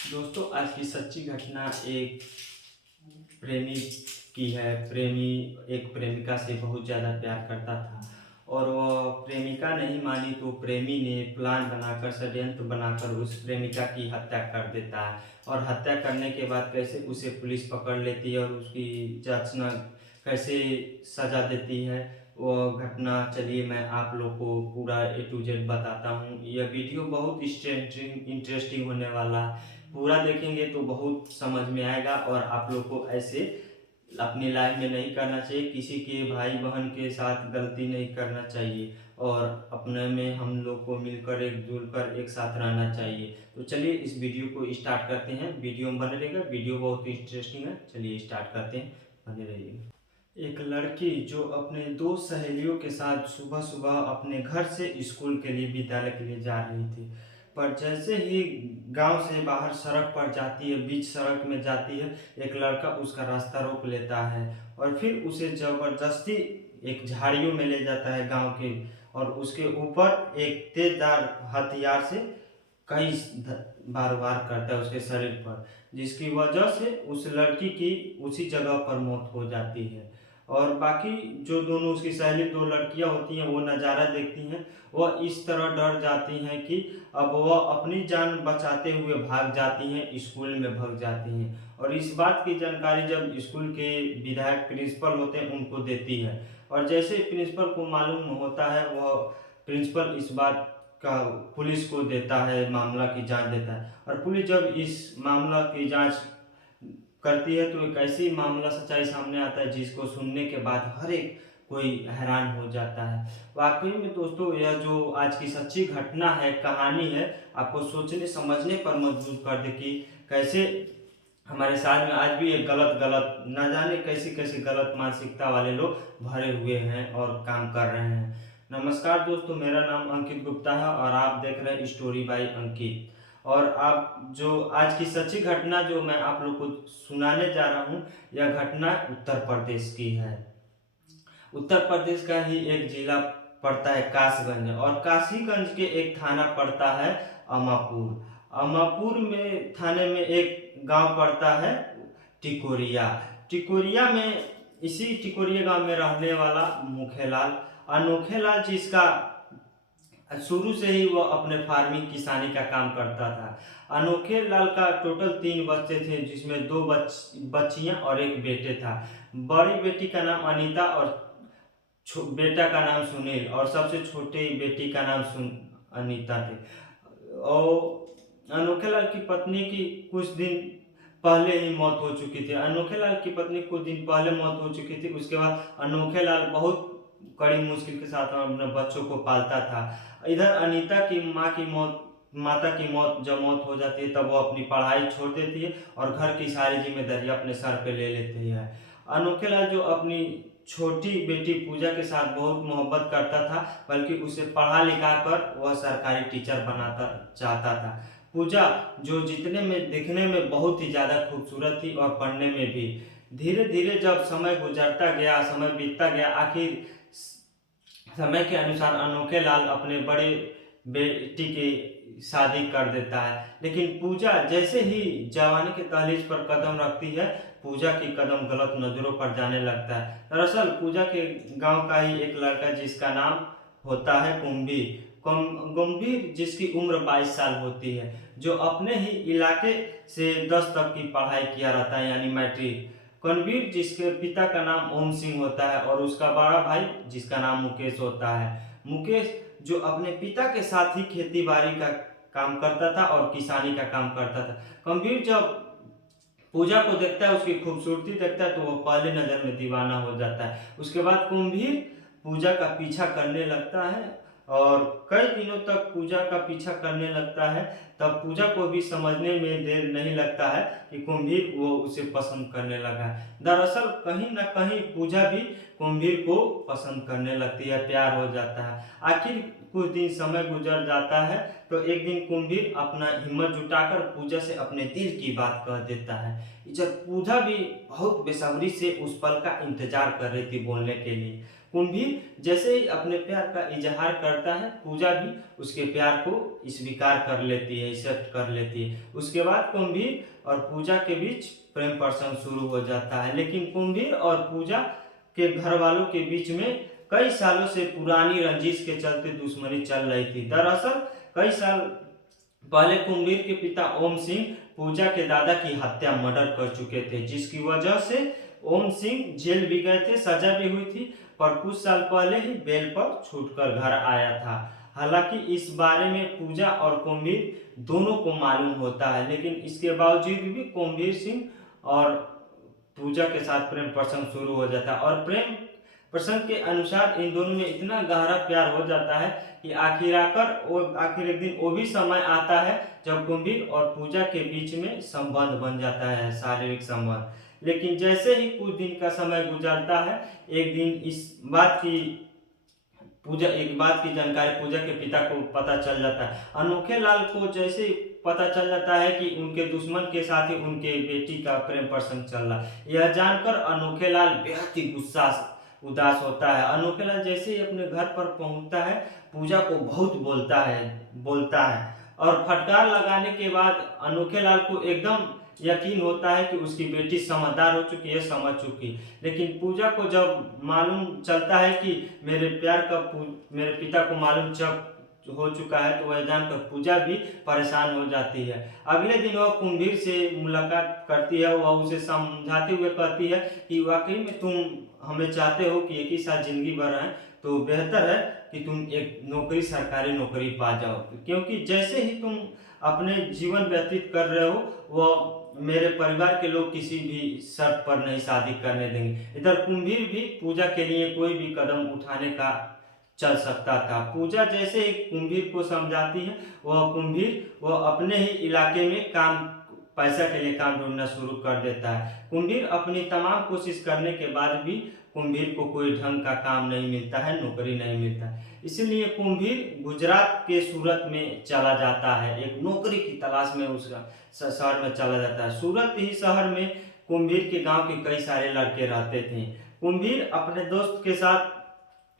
दोस्तों, आज की सच्ची घटना एक प्रेमी की है। प्रेमी एक प्रेमिका से बहुत ज़्यादा प्यार करता था और वह प्रेमिका नहीं मानी तो प्रेमी ने प्लान बनाकर, षड्यंत्र बनाकर उस प्रेमिका की हत्या कर देता है। और हत्या करने के बाद कैसे उसे पुलिस पकड़ लेती है और उसकी जांचना कैसे सजा देती है, वो घटना चलिए मैं आप लोग को पूरा A to Z बताता हूँ। यह वीडियो बहुत इंटरेस्टिंग होने वाला है। पूरा देखेंगे तो बहुत समझ में आएगा और आप लोग को ऐसे अपनी लाइफ में नहीं करना चाहिए। किसी के भाई बहन के साथ गलती नहीं करना चाहिए और अपने में हम लोग को मिलकर जुल कर एक साथ रहना चाहिए। तो चलिए इस वीडियो को स्टार्ट करते हैं। वीडियो में बने रहेगा, वीडियो बहुत इंटरेस्टिंग है। चलिए स्टार्ट करते हैं, बने रहिए। एक लड़की जो अपने दो सहेलियों के साथ सुबह सुबह अपने घर से स्कूल के लिए, विद्यालय के लिए जा रही थी। पर जैसे ही गांव से बाहर सड़क पर जाती है, बीच सड़क में जाती है, एक लड़का उसका रास्ता रोक लेता है और फिर उसे जबरदस्ती एक झाड़ियों में ले जाता है गांव के, और उसके ऊपर एक तेजधार हथियार से कई बार वार करता है उसके शरीर पर, जिसकी वजह से उस लड़की की उसी जगह पर मौत हो जाती है। और बाकी जो दोनों उसकी सहेली दो लड़कियां होती हैं वो नज़ारा देखती हैं। वह इस तरह डर जाती हैं कि अब वह अपनी जान बचाते हुए भाग जाती हैं, स्कूल में भाग जाती हैं। और इस बात की जानकारी जब स्कूल के विधायक प्रिंसिपल होते हैं उनको देती है, और जैसे प्रिंसिपल को मालूम होता है वह प्रिंसिपल इस बात का पुलिस को देता है, मामला की जांच देता है। और पुलिस जब इस मामला की जांच करती है तो एक ऐसी मामला सच्चाई सामने आता है जिसको सुनने के बाद हर एक कोई हैरान हो जाता है। वाकई में दोस्तों, यह जो आज की सच्ची घटना है, कहानी है, आपको सोचने समझने पर मजबूर कर दे कि कैसे हमारे साथ में आज भी एक गलत गलत न जाने कैसी कैसी गलत मानसिकता वाले लोग भरे हुए हैं और काम कर रहे हैं। नमस्कार दोस्तों, मेरा नाम अंकित गुप्ता है और आप देख रहे हैं स्टोरी बाय अंकित। और आप जो आज की सच्ची घटना जो मैं आप लोग को सुनाने जा रहा हूँ, यह घटना उत्तर प्रदेश की है। उत्तर प्रदेश का ही एक जिला पड़ता है कासगंज, और काशीगंज के एक थाना पड़ता है अमापुर। अमापुर में थाने में एक गांव पड़ता है टिकोरिया। टिकोरिया में, इसी टिकोरिया गांव में रहने वाला मुखेलाल, अनोखेलाल, जिसका शुरू से ही वह अपने फार्मिंग किसानी का काम करता था। अनोखे लाल का टोटल 3 बच्चे थे, जिसमें 2 बच्चियां और एक बेटे था। बड़ी बेटी का नाम अनीता और बेटा का नाम सुनील, और सबसे छोटी बेटी का नाम अनीता थे। और अनोखेलाल की पत्नी की कुछ दिन पहले ही मौत हो चुकी थी। अनोखेलाल की पत्नी कुछ दिन पहले मौत हो चुकी थी। उसके बाद अनोखेलाल बहुत कड़ी मुश्किल के साथ अपने बच्चों को पालता था। इधर अनीता की माता की मौत जब मौत हो जाती है तब वो अपनी पढ़ाई छोड़ देती है और घर की सारी जिम्मेदारी अपने सर पे ले लेती है। अनोखेलाल जो अपनी छोटी बेटी पूजा के साथ बहुत मोहब्बत करता था, बल्कि उसे पढ़ा लिखा कर वह सरकारी टीचर बनाता चाहता था। पूजा जो जितने में दिखने में बहुत ही ज़्यादा खूबसूरत थी और पढ़ने में भी। धीरे धीरे जब समय गुजरता गया, समय बीतता गया, आखिर समय के अनुसार अनोखे लाल अपने बड़े बेटी की शादी कर देता है। लेकिन पूजा जैसे ही जवानी के दहलीज पर कदम रखती है, पूजा की कदम गलत नजरों पर जाने लगता है। दरअसल पूजा के गांव का ही एक लड़का, जिसका नाम होता है कुंभी, गंभीर, जिसकी उम्र 22 साल होती है, जो अपने ही इलाके से 10 तक की पढ़ाई किया रहता है, यानी मैट्रिक। करणवीर, जिसके पिता का नाम ओम सिंह होता है, और उसका बड़ा भाई जिसका नाम मुकेश होता है। मुकेश जो अपने पिता के साथ ही खेती बाड़ी का काम करता था और किसानी का काम करता था। करणवीर जब पूजा को देखता है, उसकी खूबसूरती देखता है, तो वो पहले नजर में दीवाना हो जाता है। उसके बाद कुंभीर पूजा का पीछा करने लगता है और कई दिनों तक पूजा का पीछा करने लगता है। तब पूजा को भी समझने में देर नहीं लगता है कि कुंभीर वो उसे पसंद करने लगा है। दरअसल कहीं ना कहीं पूजा भी कुंभीर को पसंद करने लगती है, प्यार हो जाता है। आखिर कुछ दिन समय गुजर जाता है तो एक दिन कुंभीर अपना हिम्मत जुटाकर पूजा से अपने दिल की बात कह देता है। जब पूजा भी बहुत बेसब्री से उस पल का इंतजार कर रही थी बोलने के लिए। कुंभीर जैसे ही अपने प्यार का इजहार करता है, पूजा भी उसके प्यार को स्वीकार कर लेती है, एक्सेप्ट कर लेती है। उसके बाद कुंभीर और पूजा के बीच प्रेम प्रसंग शुरू हो जाता है। लेकिन कुंभीर और पूजा के घर वालों के बीच में कई सालों से पुरानी रंजिश के चलते दुश्मनी चल रही थी। दरअसल कई साल पहले कुंभीर के पिता ओम सिंह पूजा के दादा की हत्या मर्डर कर चुके थे, जिसकी वजह से ओम सिंह जेल भी गए थे, सजा भी हुई थी, पर कुछ साल पहले ही बेल पर छूटकर घर आया था। हालांकि इस बारे में पूजा और कुंभीर दोनों को मालूम होता है, लेकिन इसके बावजूद भी कुंभीर सिंह और पूजा के साथ प्रेम प्रसंग शुरू हो जाता है। और प्रेम प्रसंग के अनुसार इन दोनों में इतना गहरा प्यार हो जाता है कि आखिर एक दिन वो भी समय आता है जब कुंभीर और पूजा के बीच में संबंध बन जाता है, शारीरिक संबंध। लेकिन जैसे ही कुछ दिन का समय गुजरता है, एक दिन एक बात की जानकारी पूजा के पिता को पता चल जाता है। अनोखे लाल को जैसे पता चल जाता है कि उनके दुश्मन के साथ ही उनके बेटी का प्रेम प्रसंग चल रहा है। यह जानकर अनोखे लाल बेहद ही उदास होता है। अनोखे लाल जैसे ही अपने घर पर पहुंचता है, पूजा को बहुत बोलता है और फटकार लगाने के बाद अनोखे लाल को एकदम यकीन होता है कि उसकी बेटी समझदार हो चुकी है, समझ चुकी। लेकिन पूजा को जब मालूम चलता है कि मेरे पिता को मालूम जब हो चुका है, तो वह जानकर पूजा भी परेशान हो जाती है। अगले दिन वह कुंभीर से मुलाकात करती है। वह उसे समझाते हुए कहती है कि वाकई में तुम हमें चाहते हो कि एक ही साथ जिंदगी भर रहें, तो बेहतर है कि तुम एक सरकारी नौकरी पा जाओ, क्योंकि जैसे ही तुम अपने जीवन व्यतीत कर रहे हो, वह मेरे परिवार के लोग किसी भी शर्त पर नहीं शादी करने देंगे। इधर कुंभीर भी पूजा के लिए कोई भी कदम उठाने का चल सकता था। पूजा जैसे ही कुंभीर को समझाती है, वह अपने ही इलाके में पैसा के लिए काम ढूंढना शुरू कर देता है। कुंभीर अपनी तमाम कोशिश करने के बाद भी कुंभीर को कोई ढंग का काम नहीं मिलता है, नौकरी नहीं मिलता। इसलिए कुंभीर गुजरात के सूरत में चला जाता है, एक नौकरी की तलाश में उसका शहर में चला जाता है। सूरत ही शहर में कुंभीर के गांव के कई सारे लड़के रहते थे। कुंभीर अपने दोस्त के साथ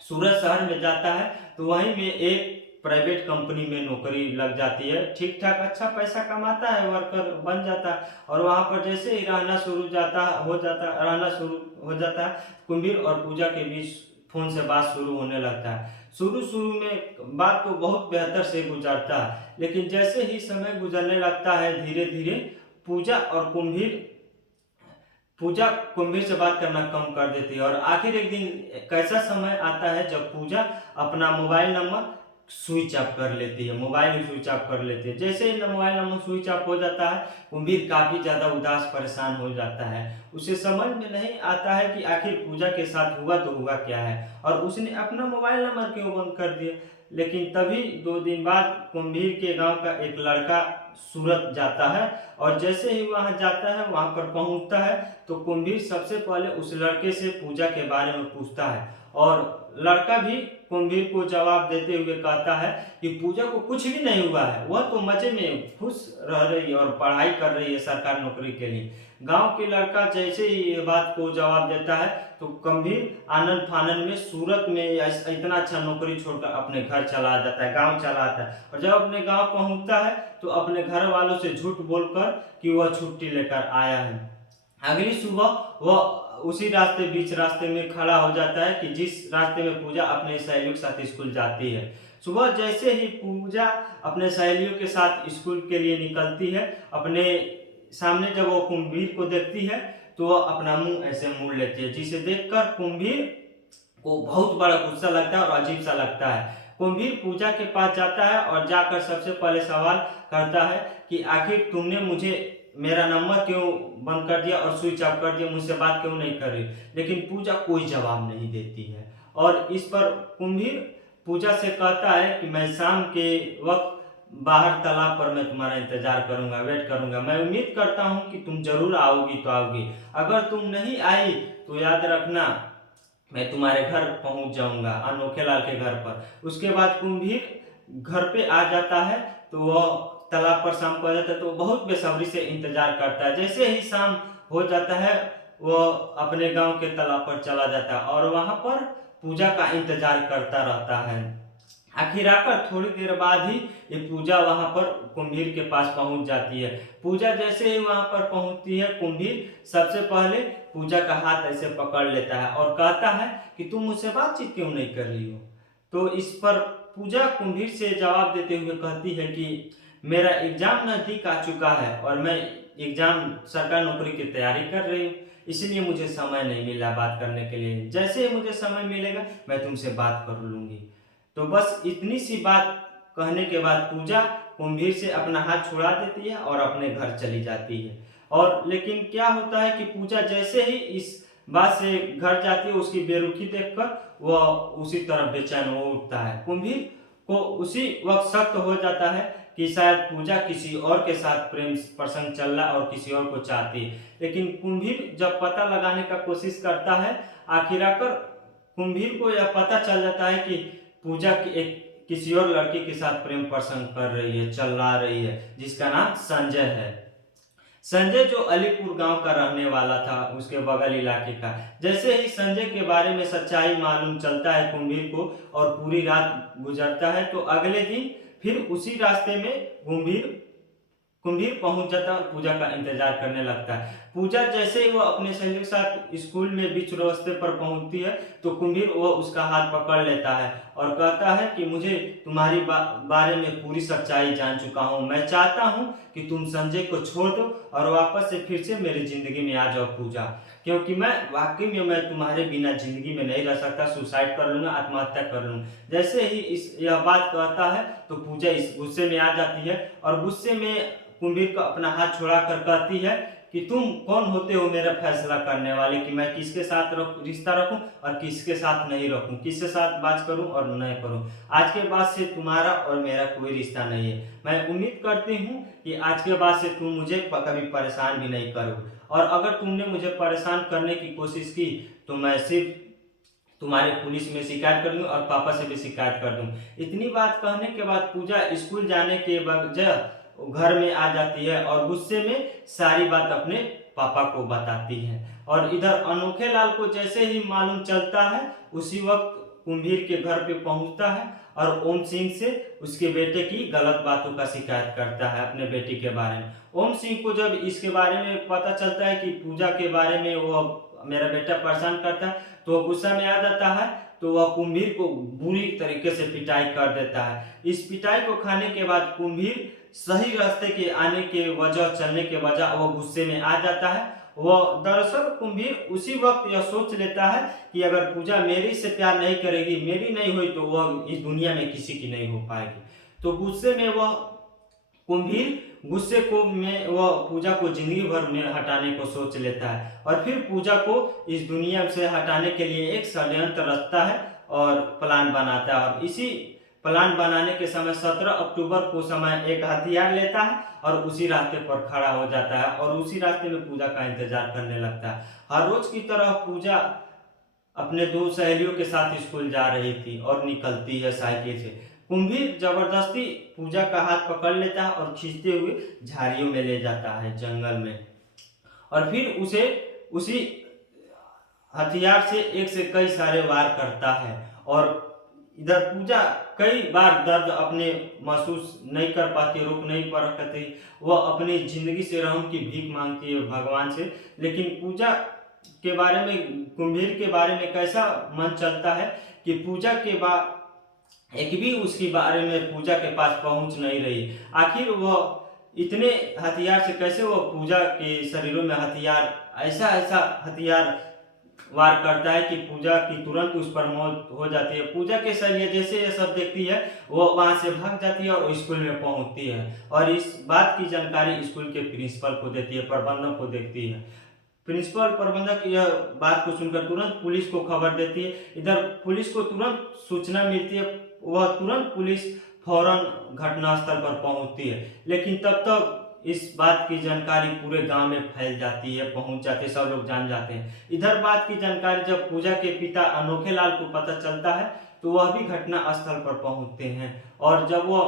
सूरत शहर में जाता है, तो वहीं में एक प्राइवेट कंपनी में नौकरी लग जाती है। ठीक ठाक अच्छा पैसा कमाता है, वर्कर बन जाता है। और वहां पर जैसे ही रहना शुरू हो जाता है, कुंभीर और पूजा के बीच फोन से बात शुरू होने लगता है। शुरू में बात तो बहुत बेहतर से गुजरता है, लेकिन जैसे ही समय गुजरने लगता है, धीरे धीरे पूजा कुंभीर से बात करना कम कर देती है। और आखिर एक दिन एक ऐसा समय आता है जब पूजा अपना मोबाइल नंबर स्विच ऑफ कर लेती है, जैसे ही मोबाइल नंबर स्विच ऑफ हो जाता है, कुंभीर काफी ज्यादा उदास परेशान हो जाता है। उसे समझ में नहीं आता है कि आखिर पूजा के साथ हुआ तो हुआ क्या है, और उसने अपना मोबाइल नंबर क्यों बंद कर दिया। लेकिन तभी 2 दिन बाद कुंभीर के गांव का एक लड़का सूरत जाता है, और जैसे ही वहां जाता है, वहां पर पहुंचता है, तो कुंभीर सबसे पहले उस लड़के से पूजा के बारे में पूछता है। और लड़का भी कुंभीर को जवाब देते हुए कहता है कि पूजा को कुछ भी नहीं हुआ है, वह तो मजे में खुश रह रही है और पढ़ाई कर रही है सरकारी नौकरी के लिए। गांव के लड़का जैसे ही ये बात को जवाब देता है, तो कुंभीर आनंद फानन में सूरत में इतना अच्छा नौकरी छोड़कर अपने घर चला जाता है, गांव चला आता है। और जब अपने गांव पहुंचता है, तो अपने घर वालों से झूठ बोलकर कि वह छुट्टी लेकर आया है। अगली सुबह वह उसी बीच रास्ते में खड़ा हो जाता है कि जिस रास्ते में पूजा अपने सहेलियों के साथ स्कूल जाती है। सुबह जैसे ही पूजा अपने सहेलियों के साथ स्कूल के लिए निकलती है, अपने सामने जब वो कुंभीर को देखती है, तो वह अपना मुंह ऐसे मोड़ लेती है, जिसे देखकर कुंभीर को बहुत बड़ा गुस्सा लगता है और अजीब सा लगता है। कुंभीर पूजा के पास जाता है और जाकर सबसे पहले सवाल करता है कि आखिर तुमने मुझे मेरा नंबर क्यों बंद कर दिया और स्विच ऑफ कर दिया, मुझसे बात क्यों नहीं कर रही। लेकिन पूजा कोई जवाब नहीं देती है, और इस पर कुंभीर पूजा से कहता है कि मैं शाम के वक्त बाहर तालाब पर मैं तुम्हारा इंतजार करूंगा, वेट करूंगा। मैं उम्मीद करता हूं कि तुम जरूर आओगी तो आओगी, अगर तुम नहीं आई तो याद रखना मैं तुम्हारे घर पहुंच जाऊंगा, अनोखे लाल के घर पर। उसके बाद कुंभीर घर पे आ जाता है, तो वह तालाब पर शाम को आ जाता है, तो बहुत बेसब्री से इंतजार करता है। जैसे ही शाम हो जाता है, वो अपने गांव के तालाब पर चला जाता है, और वहां पर पूजा का इंतजार करता रहता है। आखिर आकर थोड़ी देर बाद ही ये पूजा वहां पर कुंभीर के पास पहुंच जाती है। पूजा जैसे ही वहां पर पहुंचती है, कुंभीर सबसे पहले पूजा का हाथ ऐसे पकड़ लेता है और कहता है कि तुम मुझसे बातचीत क्यों नहीं कर रही हो। तो इस पर पूजा कुंभीर से जवाब देते हुए कहती है कि मेरा एग्जाम नजदीक आ चुका है और मैं एग्जाम सरकारी नौकरी की तैयारी कर रही हूँ, इसलिए मुझे समय नहीं मिला बात करने के लिए। जैसे ही मुझे समय मिलेगा मैं तुमसे बात कर लूंगी। तो बस इतनी सी बात कहने के बाद पूजा कुंभीर से अपना हाथ छुड़ा देती है और अपने घर चली जाती है। और लेकिन क्या होता है कि पूजा जैसे ही इस बात से घर जाती है, उसकी बेरुखी देखकर वह उसी तरफ बेचैन हो उठता है। कुंभीर को उसी वक्त शक हो जाता है कि शायद पूजा किसी और के साथ प्रेम प्रसंग चल रहा और किसी और को चाहती है। लेकिन कुंभीर जब पता लगाने का कोशिश करता है, आखिर आकर कुंभीर को यह पता चल जाता है कि पूजा की एक किसी और लड़के के साथ प्रेम प्रसंग कर रही है, चला रही है, जिसका नाम संजय है। संजय जो अलीपुर गांव का रहने वाला था, उसके बगल इलाके का। जैसे ही संजय के बारे में सच्चाई मालूम चलता है कुंभीर को और पूरी रात गुजरता है, तो अगले दिन फिर उसी रास्ते में कुंभीर कुंभीर पहुंच जाता है और पूजा का इंतजार करने लगता है। पूजा जैसे ही वो अपने सहेलियों के साथ स्कूल में बीच रास्ते पर पहुंचती है, तो कुंभीर वो उसका हाथ पकड़ लेता है और कहता है कि मुझे तुम्हारी बारे में पूरी सच्चाई जान चुका हूँ। मैं चाहता हूँ कि तुम संजय को छोड़ दो और वापस से फिर से मेरी जिंदगी में आ जाओ पूजा, क्योंकि मैं वाकई में मैं तुम्हारे बिना जिंदगी में नहीं रह सकता, सुसाइड कर लूंगा, आत्महत्या कर लूंगा। जैसे ही यह बात कहता है तो पूजा इस गुस्से में आ जाती है और गुस्से में कुंभीर को अपना हाथ छुड़ा कर कहती है कि तुम कौन होते हो मेरा फैसला करने वाले कि मैं किसके साथ रिश्ता रखूं और किसके साथ नहीं रखूं, किसके साथ बात करूं और नहीं करूं। आज के बाद से तुम्हारा और मेरा कोई रिश्ता नहीं है। मैं उम्मीद करती हूं कि आज के बाद से तुम मुझे कभी परेशान भी नहीं करोगे, और अगर तुमने मुझे परेशान करने की कोशिश की तो मैं सिर्फ तुम्हारे पुलिस में शिकायत कर दूंगा और पापा से भी शिकायत कर दूंगा। इतनी बात कहने के बाद पूजा स्कूल जाने के बजाय घर में आ जाती है और गुस्से में सारी बात अपने पापा को बताती है। और इधर अनोखे लाल को जैसे ही मालूम चलता है, उसी वक्त कुंभीर के घर पे पहुंचता है और ओम सिंह से उसके बेटे की गलत बातों का शिकायत करता है अपने बेटी के बारे में। ओम सिंह को जब इसके बारे में पता चलता है कि पूजा के बारे में वो मेरा बेटा परेशान करता है, तो वो गुस्सा में आ जाता है। तो वह कुंभीर को बुरी तरीके से पिटाई कर देता है। इस पिटाई को खाने के बाद कुंभीर सही रास्ते के आने के वजह चलने के वजह वो गुस्से में आ जाता है। वह दरअसल कुंभीर उसी वक्त यह सोच लेता है कि अगर पूजा मेरी से प्यार नहीं करेगी, मेरी नहीं हुई, तो वह इस दुनिया में किसी की नहीं हो पाएगी। तो गुस्से में वह कुंभीर गुस्से को में वह पूजा को जिंदगी भर में हटाने को सोच लेता है और फिर पूजा को इस दुनिया से हटाने के लिए एक षड्यंत्र रचता है और प्लान बनाता है। और इसी प्लान बनाने के समय 17 अक्टूबर को समय एक हथियार लेता है और उसी रास्ते पर खड़ा हो जाता है और उसी रास्ते में पूजा का इंतजार करने लगता है। हर रोज की तरह पूजा अपने दो सहेलियों के साथ स्कूल जा रही थी और निकलती है साइकिल से। कुंभीर जबरदस्ती पूजा का हाथ पकड़ लेता है और खींचते हुए झाड़ियों में ले जाता है जंगल में, और फिर उसे उसी हथियार से एक से कई सारे वार करता है। और इधर पूजा कई बार दर्द अपने महसूस नहीं कर पाती, रोक नहीं पाती, वह अपनी जिंदगी से रहम की भीख मांगती है भगवान से। लेकिन पूजा के बारे में, कुंभीर के बारे में कैसा मन चलता है कि पूजा के बाद एक भी उसके बारे में पूजा के पास पहुंच नहीं रही। आखिर वह इतने हथियार से कैसे वो पूजा के शरीरों में हथियार ऐसा ऐसा हथियार वार करता है कि पूजा की तुरंत उस पर मौत हो जाती है। पूजा के सहेलियां जैसे ये सब देखती है, वो वहां से भाग जाती है और स्कूल में पहुंचती है और इस बात की जानकारी स्कूल के प्रिंसिपल को देती है, प्रबंधक को देती है। प्रिंसिपल प्रबंधक यह बात को सुनकर तुरंत पुलिस को खबर देती है। इधर पुलिस को तुरंत सूचना मिलती है, वह तुरंत पुलिस फौरन घटनास्थल पर पहुंचती है। लेकिन तब तक इस बात की जानकारी पूरे गांव में फैल जाती है, पहुंच जाती है, सब लोग जान जाते हैं। इधर बात की जानकारी जब पूजा के पिता अनोखे लाल को पता चलता है, तो वह भी घटना स्थल पर पहुंचते हैं। और जब वह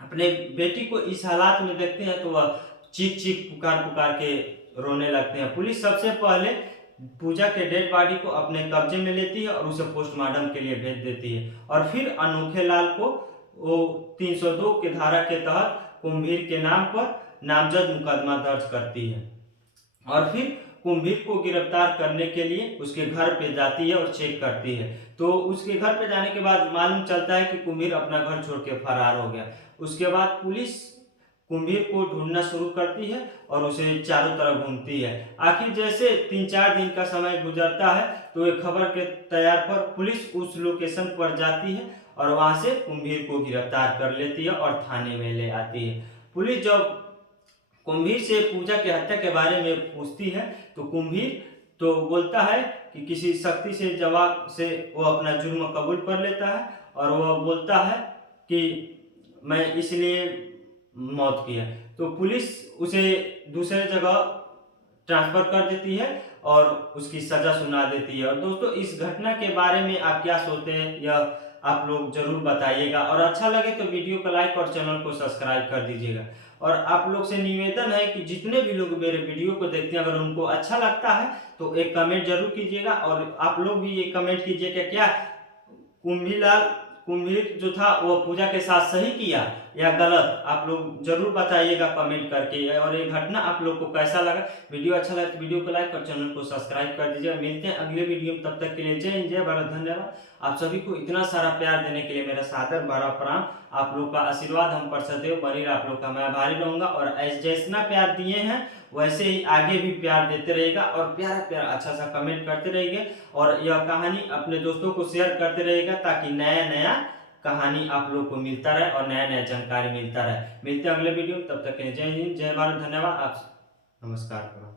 अपने बेटी को इस हालात में देखते हैं, तो वह चीख चीख पुकार पुकार के रोने लगते हैं। पुलिस सबसे पहले पूजा के डेड बॉडी को अपने कब्जे में लेती है और उसे पोस्टमार्टम के लिए भेज देती है। और फिर अनोखे लाल को वो 302 के धारा के तहत कुंभीर के नाम पर नामजद मुकदमा दर्ज करती है और फिर कुंभीर को गिरफ्तार करने के लिए उसके घर पे जाती है और चेक करती है। तो उसके घर पे जाने के बाद मालूम चलता है कि कुंभीर अपना घर छोड़ के फरार हो गया। उसके बाद पुलिस कुंभीर को ढूंढना शुरू करती है और उसे चारों तरफ घूमती है। आखिर जैसे 3-4 दिन का समय गुजरता है तो एक खबर के तैयार पर पुलिस उस लोकेशन पर जाती है और वहां से कुंभीर को गिरफ्तार कर लेती है और थाने में ले आती है। पुलिस जब कुंभीर से पूजा की हत्या के बारे में पूछती है तो कुंभीर तो बोलता है कि किसी शक्ति से जवाब से वो अपना जुर्म कबूल कर लेता है और वह बोलता है कि मैं इसलिए मौत किया। तो पुलिस उसे दूसरे जगह ट्रांसफर कर देती है और उसकी सजा सुना देती है। और दोस्तों, इस घटना के बारे में आप क्या सोचते हैं यह आप लोग जरूर बताइएगा और अच्छा लगे तो वीडियो को लाइक और चैनल को सब्सक्राइब कर दीजिएगा। और आप लोग से निवेदन है कि जितने भी लोग मेरे वीडियो को देखते हैं अगर उनको अच्छा लगता है तो एक कमेंट जरूर कीजिएगा और आप लोग भी ये कमेंट कीजिएगा क्या कुंभीर जो था वो पूजा के साथ सही किया या गलत, आप लोग जरूर बताइएगा कमेंट करके। और ये घटना आप लोग को कैसा लगा, वीडियो अच्छा लगा तो वीडियो को लाइक और चैनल को सब्सक्राइब कर दीजिए। मिलते हैं अगले वीडियो में, तब तक के लिए जय हिंद जय भारत। धन्यवाद आप सभी को इतना सारा प्यार देने के लिए, मेरा सादर बड़ा प्रणाम। आप लोग का आशीर्वाद हम पर सदैव बनी रहा, आप लोग का मैं आभारी रहूंगा और जैसा प्यार दिए हैं वैसे ही आगे भी प्यार देते रहेगा और प्यारा प्यारा अच्छा सा कमेंट करते रहेंगे और यह कहानी अपने दोस्तों को शेयर करते रहेगा ताकि नया नया कहानी आप लोग को मिलता रहे और नया नया जानकारी मिलता रहे। मिलते हैं अगले वीडियो, तब तक के जय हिंद जय भारत। धन्यवाद आप, नमस्कार।